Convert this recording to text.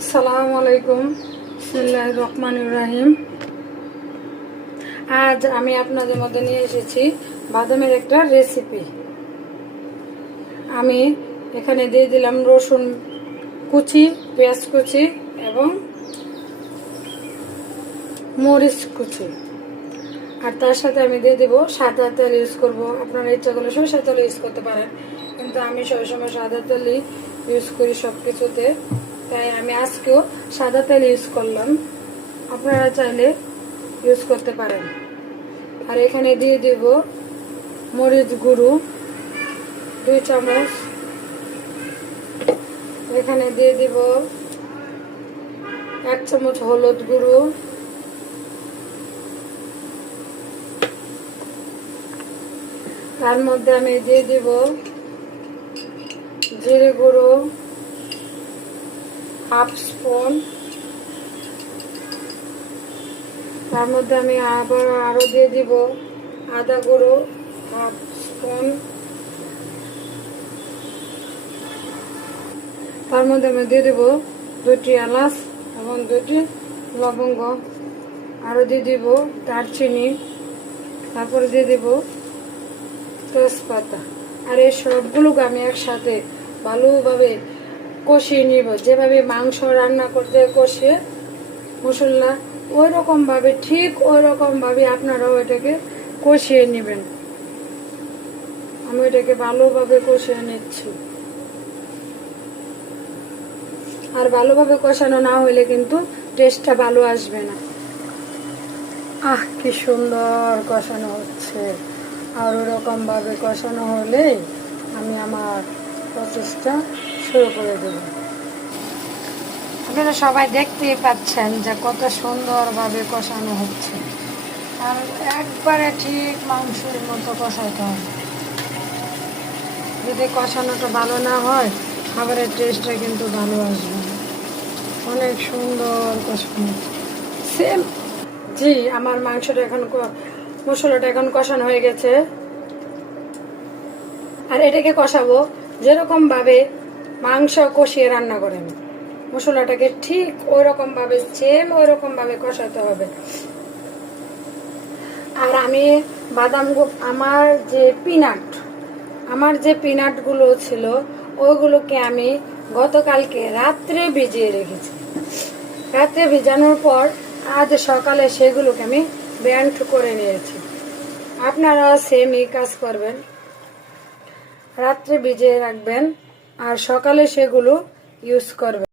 আসসালামু আলাইকুম, বিসমিল্লাহির রহমানির রহিম। আজ আমি আপনাদের মধ্যে নিয়ে এসেছি বাদামের একটা রেসিপি। আমি এখানে দিয়ে দিলাম রসুন কুচি, পেঁয়াজ কুচি এবং মরিচ কুচি। আর তার সাথে আমি দিয়ে দেবো সাদা তেল ইউজ করব। আপনারা ইচ্ছা করলে সরষের তেল ইউজ করতে পারেন, কিন্তু আমি সবসময় সাদা তেলই ইউজ করি সব কিছুতে। তাই আমি আজকেও সাদা তেল ইউজ করলাম, আপনারা চাইলে ইউজ করতে পারেন। আর এখানে দিয়ে দেব মরিচ গুঁড়ো 2 চামচ। এখানে দিয়ে দেব 1 চামচ হলুদ গুঁড়ো, তার মধ্যে আমি দিয়ে দেব জিরে গুঁড়ো 1/2 স্পুন। তার মধ্যে আমি আরো দিয়ে দিব আদা গুঁড়ো 1/2 স্পুন। তার মধ্যে আমি দিয়ে দেব 2টি এলাচ এবং 2টি লবঙ্গ। আরো দিয়ে দিব দারচিনি, তারপরে দিয়ে দেব তেজপাতা। আর এই সবগুলোকে আমি একসাথে ভালোভাবে কষিয়ে নিব। যেভাবে মাংস রান্না করতে কষিয়ে মশলা ওই রকম ভাবে, ঠিক ওই রকম ভাবে আপনারাও এটাকে কষিয়ে নেবেন। আমি এটাকে ভালোভাবে কষিয়ে নিচ্ছি। আর ভালোভাবে কষানো না হলে কিন্তু টেস্টটা ভালো আসবে না। কি সুন্দর কষানো হচ্ছে। আর ওরকম ভাবে কষানো হলে আমি আমার প্রচেষ্টা শুরু করে দেব। আপনারা সবাই দেখতেই পাচ্ছেন যে কত সুন্দরভাবে কষানো হচ্ছে। আর একবারে ঠিক মাংসের মতো কষাতে হবে। যদি কষানোটা ভালো না হয় খাবারের টেস্টটা কিন্তু ভালো আসবে না। অনেক সুন্দর কষানো সেম। জি, আমার মাংসটা এখন মশলাটা এখন কষানো হয়ে গেছে। আর এটাকে কষাবো যেরকম ভাবে মাংস কষিয়ে রান্না করেন, মশলাটাকে ঠিক ওই রকম ভাবে, সেম ওই রকম ভাবে কষাতে হবে। আর আমি আমার যে পিনাট গুলো ছিল ওইগুলোকে আমি গতকালকে রাত্রে ভিজিয়ে রেখেছি। রাত্রে ভিজানোর পর আজ সকালে সেগুলোকে আমি ব্যান্ড করে নিয়েছি। আপনারা সেমই কাজ করবেন, রাত্রে ভিজিয়ে রাখবেন আর সকালে সেগুলো ইউজ করবেন।